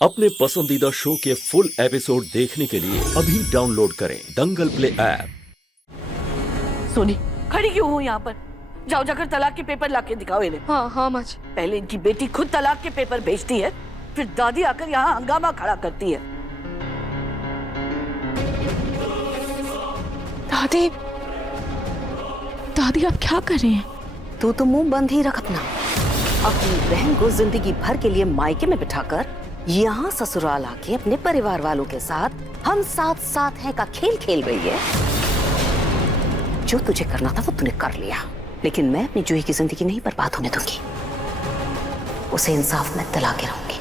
अपने पसंदीदा शो के फुल एपिसोड देखने के लिए अभी डाउनलोड करें दंगल प्ले ऐप। सोनी, खड़ी क्यों हो यहाँ पर? जाओ जाकर तलाक के पेपर लाके दिखाओ इन्हें। हाँ माँ जी। पहले इनकी बेटी खुद तलाक के पेपर भेजती है, फिर दादी आकर यहाँ हंगामा खड़ा करती है। दादी, दादी आप क्या कर रही हैं? तू तो मुंह बंद ही रख अपना। अपनी बहन को जिंदगी भर के लिए मायके में बिठाकर यहाँ ससुराल आके अपने परिवार वालों के साथ हम साथ साथ हैं का खेल खेल रही है। जो तुझे करना था वो तूने कर लिया, लेकिन मैं अपनी जूही की जिंदगी नहीं बर्बाद होने दूंगी। उसे इंसाफ में दिला के रहूंगी।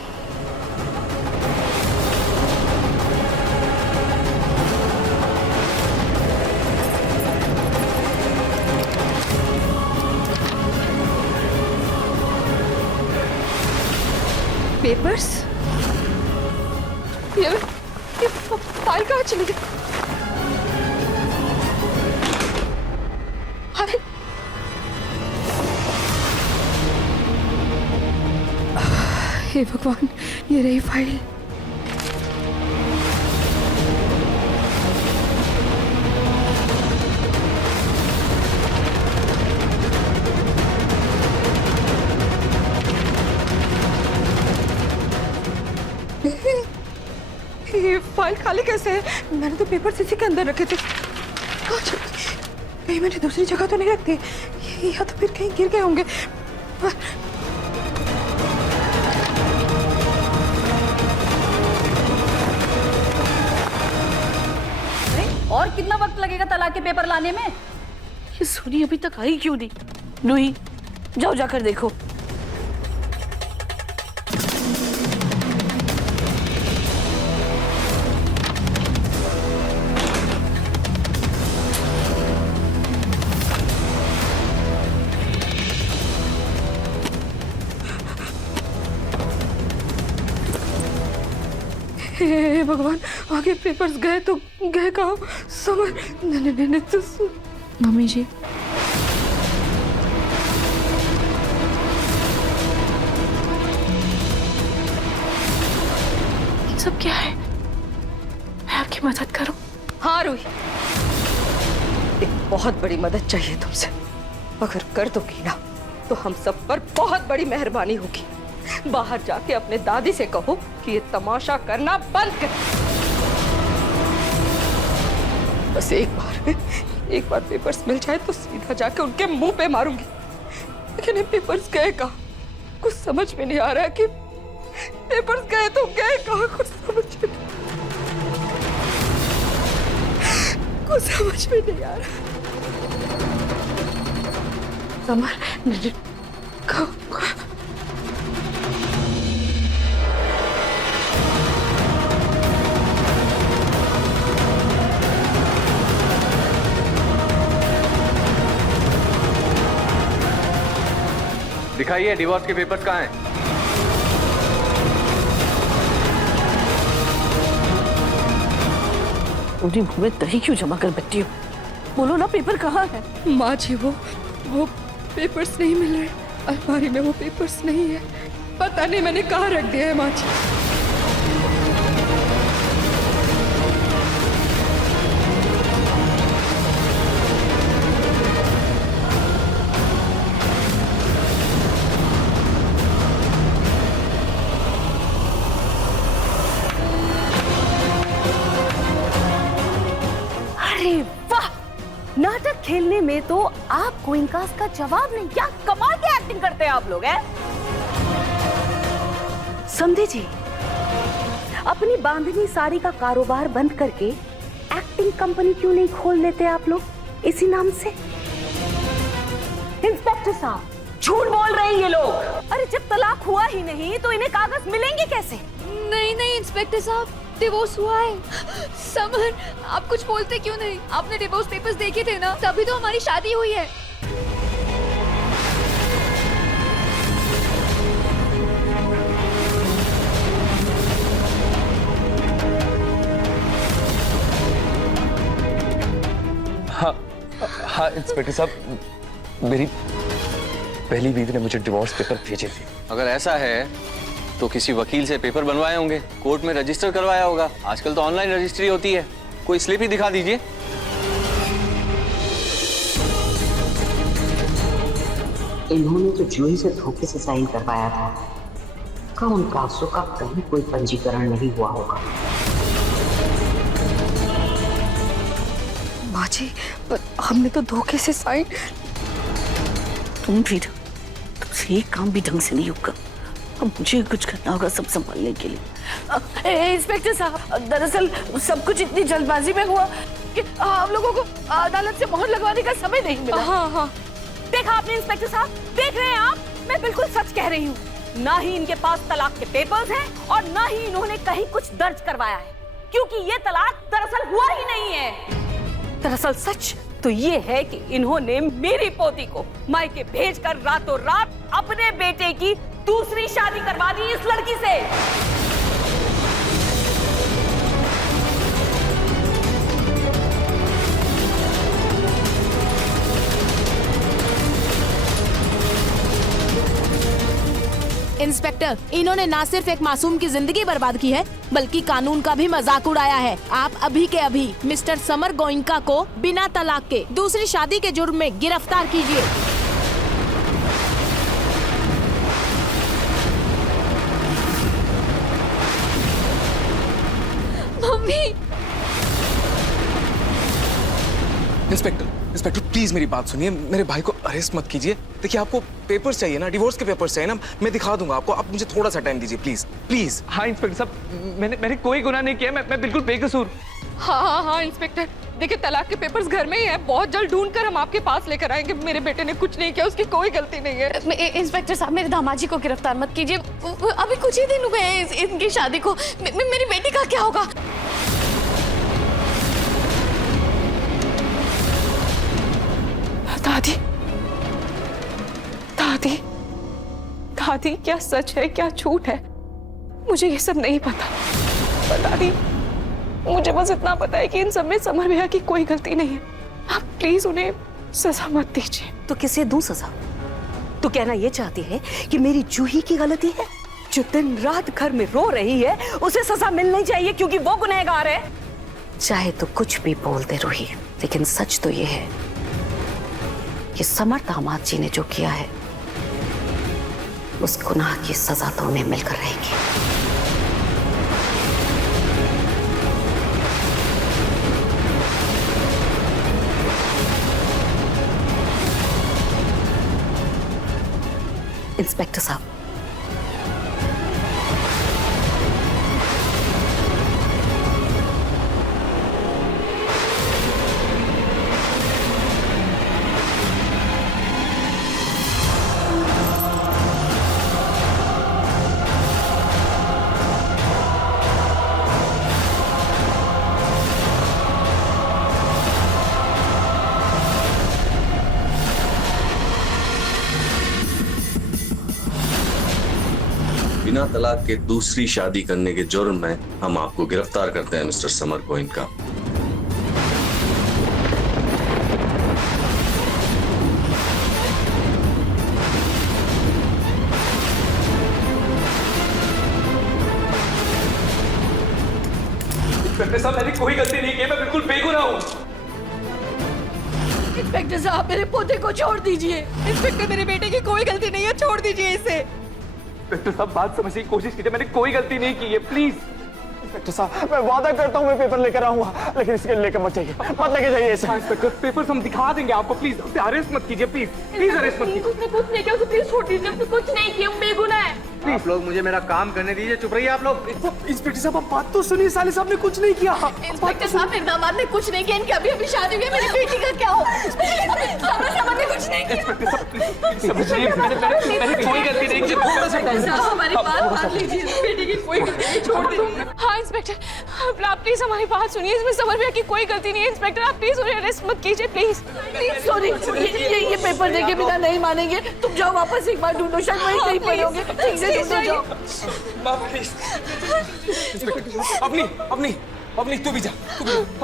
पेपर्स? ये फाइल कहाँ चली गई? अरे हे भगवान, ये रही फाइल। ये फाइल खाली कैसे है? मैंने तो पेपर इसी के अंदर रखे थे। कहीं मैंने दूसरी जगह तो नहीं रखती, या तो फिर कहीं गिर गए होंगे। और कितना वक्त लगेगा तलाक के पेपर लाने में? ये सोनी अभी तक आई क्यों नहीं? लुई, जाओ जाकर देखो। हे भगवान, आगे पेपर्स गए तो गए कहाँ? समझ नहीं तो मम्मी जी, ये सब क्या है? मैं आपकी मदद करूं? हाँ रूही, एक बहुत बड़ी मदद चाहिए तुमसे। अगर कर दोगी ना तो हम सब पर बहुत बड़ी मेहरबानी होगी। बाहर जाके अपने दादी से कहो कि ये तमाशा करना बंद कर। बस एक बार पेपर्स मिल जाए तो सीधा जाके उनके मुंह पे मारूंगी। लेकिन ये पेपर्स गए कहाँ? कुछ समझ में नहीं आ रहा है कि पेपर्स गए तो गए कहाँ? कुछ समझ में नहीं आ रहा। समर, दिखाइए डिवोर्स के पेपर्स कहाँ हैं? उन्हीं मुंह में दही क्यों जमा कर बैठी हो? बोलो ना, पेपर कहाँ है? माँ जी, वो पेपर्स नहीं मिल रहे। अलमारी में वो पेपर्स नहीं है। पता नहीं मैंने कहाँ रख दिया है माँ जी। अरे वाह, नाटक खेलने में तो आपको इनकास का जवाब नहीं। क्या कमाल की एक्टिंग करते हैं आप लोग, हैं? समझे जी, अपनी बांधनी साड़ी का कारोबार बंद करके एक्टिंग कंपनी क्यों नहीं खोल लेते आप लोग इसी नाम से? इंस्पेक्टर साहब, झूठ बोल रहे हैं ये लोग। अरे जब तलाक हुआ ही नहीं तो इन्हें कागज मिलेंगे कैसे? नहीं इंस्पेक्टर साहब, डिवोर्स हुआ है। समर, आप कुछ बोलते क्यों नहीं? आपने डिवोर्स पेपर्स देखे थे ना, तभी तो हमारी शादी हुई है। हाँ इंस्पेक्टर साहब, मेरी पहली बीवी ने मुझे डिवोर्स पेपर भेजे थे। अगर ऐसा है तो किसी वकील से पेपर बनवाए होंगे, कोर्ट में रजिस्टर करवाया होगा। आजकल तो ऑनलाइन रजिस्ट्री होती है। कोई स्लिप ही दिखा दीजिए। इन्होंने तो जूही से धोखे से साइन करवाया था। का उन कागजों का कहीं कोई पंजीकरण नहीं हुआ होगा। माँ जी, पर हमने तो धोखे से साइन। तुम फिर तुमसे एक काम भी ढंग से नहीं होगा। अब मुझे कुछ करना होगा सब संभालने के लिए। इंस्पेक्टर साहब, दरअसल सब कुछ इतनी जल्दबाजी में हुआ कि हम लोगों को अदालत से मोहर लगवाने का समय नहीं मिला। हाँ हाँ, देखा आपने इंस्पेक्टर साहब, देख रहे हैं आप, मैं बिल्कुल सच कह रही हूँ। ना ही इनके पास तलाक के पेपर्स हैं और ना ही इन्होंने कहीं कुछ दर्ज करवाया है, क्योंकि ये तलाक दरअसल हुआ ही नहीं है। दरअसल सच तो ये है कि इन्होंने मेरी पोती को मायके भेजकर रातों रात अपने बेटे की दूसरी शादी करवा दी इस लड़की से। इंस्पेक्टर, इन्होंने ना सिर्फ एक मासूम की जिंदगी बर्बाद की है, बल्कि कानून का भी मजाक उड़ाया है। आप अभी के अभी मिस्टर समर गोइंका को बिना तलाक के दूसरी शादी के जुर्म में गिरफ्तार कीजिए। मम्मी। इंस्पेक्टर प्लीज मेरी बात सुनिए। मेरे भाई को अरेस्ट मत कीजिए। देखिए, आपको पेपर्स चाहिए ना, डिवोर्स के पेपर्स चाहिए ना, मैं दिखा दूंगा आपको। आप मुझे थोड़ा सा टाइम दीजिए प्लीज प्लीज। हाँ इंस्पेक्टर साहब, मैंने कोई गुनाह नहीं किया। मैं बिल्कुल बेकसूर। हाँ हाँ हाँ इंस्पेक्टर, देखिए तलाक के पेपर्स घर में ही है। बहुत जल्द ढूंढ कर हम आपके पास लेकर आएंगे। मेरे बेटे ने कुछ नहीं किया, उसकी कोई गलती नहीं है। इंस्पेक्टर साहब, मेरे दामाद जी को गिरफ्तार मत कीजिए। अभी कुछ ही दिन हुए हैं इनकी शादी को। मेरी बेटी का क्या होगा? दादी, दादी, दादी, क्या सच है क्या झूठ है, मुझे ये सब नहीं पता। पर दादी, मुझे बस इतना पता है कि इन सब में समर भैया की कोई गलती नहीं है। आप प्लीज उन्हें सजा मत दीजिए। तो किसे दूं सजा? तू कहना ये चाहती है कि मेरी जूही की गलती है, जो दिन रात घर में रो रही है, उसे सजा मिलनी चाहिए क्योंकि वो गुनहगार है? चाहे तो कुछ भी बोलते रूही, लेकिन सच तो ये है कि समर दामाद जी ने जो किया है, उस गुनाह की सजा तो उन्हें मिलकर रहेगी। इंस्पेक्टर साहब, बिना तलाक के दूसरी शादी करने के जुर्म में हम आपको गिरफ्तार करते हैं मिस्टर समर गोइंका। इंस्पेक्टर साहब, मैंने कोई गलती नहीं की, मैं बिल्कुल बेगुनाह हूँ। इंस्पेक्टर साहब, मेरे पोते को छोड़ दीजिए। इंस्पेक्टर, मेरे बेटे की कोई गलती नहीं है, छोड़ दीजिए इसे। इंस्पेक्टर साहब, बात समझने की कोशिश कीजिए, मैंने कोई गलती नहीं की है, प्लीज। इंस्पेक्टर साहब, मैं वादा करता हूँ मैं पेपर लेकर आऊंगा, लेकिन इसके लेकर मत जाइए, मत लेके जाइए इसे। इंस्पेक्टर, पेपर्स हम दिखा देंगे आपको, प्लीज अरेस्ट मत कीजिए, प्लीज प्लीज अरेस्ट मत कीजिए। उसने कुछ नहीं किया, उसे प्लीज छोड़ दीजिए। उसने कुछ नहीं किया, वो बेगुनाह है। आप लोग मुझे मेरा काम करने दीजिए, चुप रहिए आप लोग। इंस्पेक्टर साहब, आप बात तो सुनिए, साले साहब ने कुछ नहीं किया। इंस्पेक्टर साहब, मेरे दामाद ने कुछ नहीं किया। इनकी अभी अभी शादी हुई है। मेरी बेटी का क्या हो? समर ने कुछ नहीं किया। समझिए, मैंने कोई गलती नहीं की। थोड़ा सा टाइम, हमारी बात मान लीजिए। बेटी की कोई गलती नहीं, छोड़ दीजिए। हाँ इंस्पेक्टर, आप प्लीज हमारी बात सुनिए। इसमें समर भैया की कोई गलती नहीं है। इंस्पेक्टर, आप प्लीज उन्हें अरेस्ट मत कीजिए, प्लीज। सॉरी, ये पेपर देके बिना नहीं मानेंगे। तुम जाओ वापस, एक बार ढूंढो, शायद वहीं कहीं पड़े होंगे। ठीक से ढूंढो, जाओ। अपनी तू भी जा,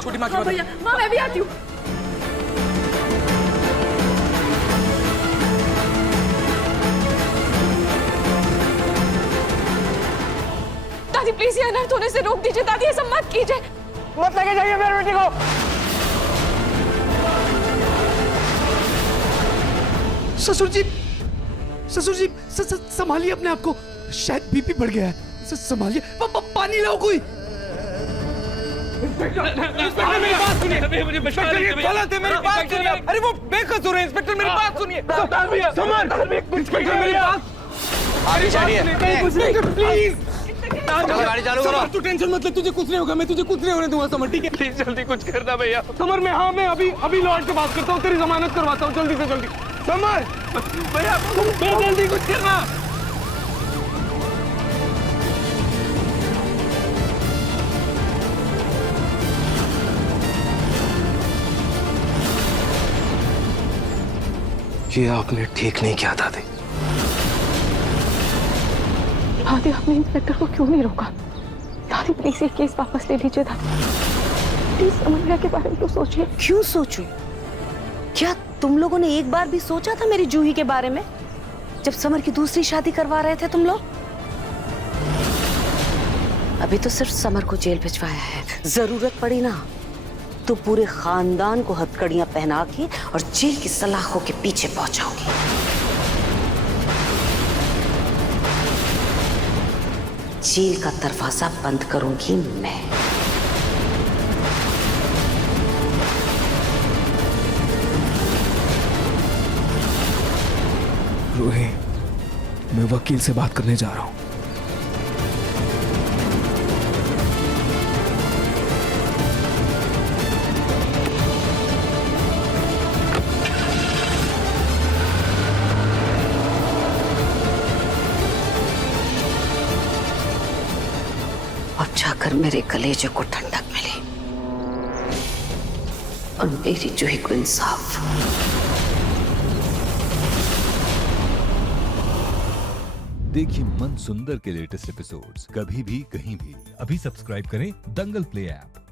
छोटी माँ की बात। भैया, माँ मैं भी आती हूँ। प्लीज ये अनर्थ होने से रोक दीजिए। दादी ऐसा मत कीजिए। मत लेके जाइए मेरी बेटी को। ससुर जी संभालिए अपने आप को, शायद बीपी बढ़ गया है। संभालिए, पानी लाओ कोई। इंस्पेक्टर मेरी बात सुनिए। इंस्पेक्टर ये गलत है, मेरी बात सुनिए। अरे वो बेकसूर है। इंस्पेक्टर मेरी बात सुनिए। समर, इंस्पेक्टर मेरी बात। प्लीज चलो गाड़ी चालू करो। तू टेंशन मत ले, तुझे कुछ नहीं होगा। मैं तुझे कुछ नहीं होने दूंगा समर, ठीक है? प्लीज जल्दी कुछ करना भैया। समर मैं अभी लॉर्ड से बात करता हूँ, तेरी जमानत करवाता हूँ जल्दी से जल्दी। समर भैया जल्दी कुछ करना। ये आपने ठीक नहीं किया दादी। दादी आपने इंस्पेक्टर को क्यों नहीं रोका? दादी प्लीज ये केस वापस ले लीजिए। दादी प्लीज समर के बारे में तो सोचिए। क्यों सोचूं? क्या तुम लोगों ने एक बार भी सोचा था मेरी जूही के बारे में, जब समर की दूसरी शादी करवा रहे थे तुम लोग? अभी तो सिर्फ समर को जेल भिजवाया है, जरूरत पड़ी ना तो पूरे खानदान को हथकड़ियां पहना के और जेल की सलाखों के पीछे पहुंचाऊंगी। जेल का दरवाजा बंद करूंगी मैं। रूही, मैं वकील से बात करने जा रहा हूं। अब जाकर मेरे कलेजे को ठंडक मिली और मेरी जूही को इंसाफ। देखिए मन सुंदर के लेटेस्ट एपिसोड्स कभी भी कहीं भी। अभी सब्सक्राइब करें दंगल प्ले ऐप।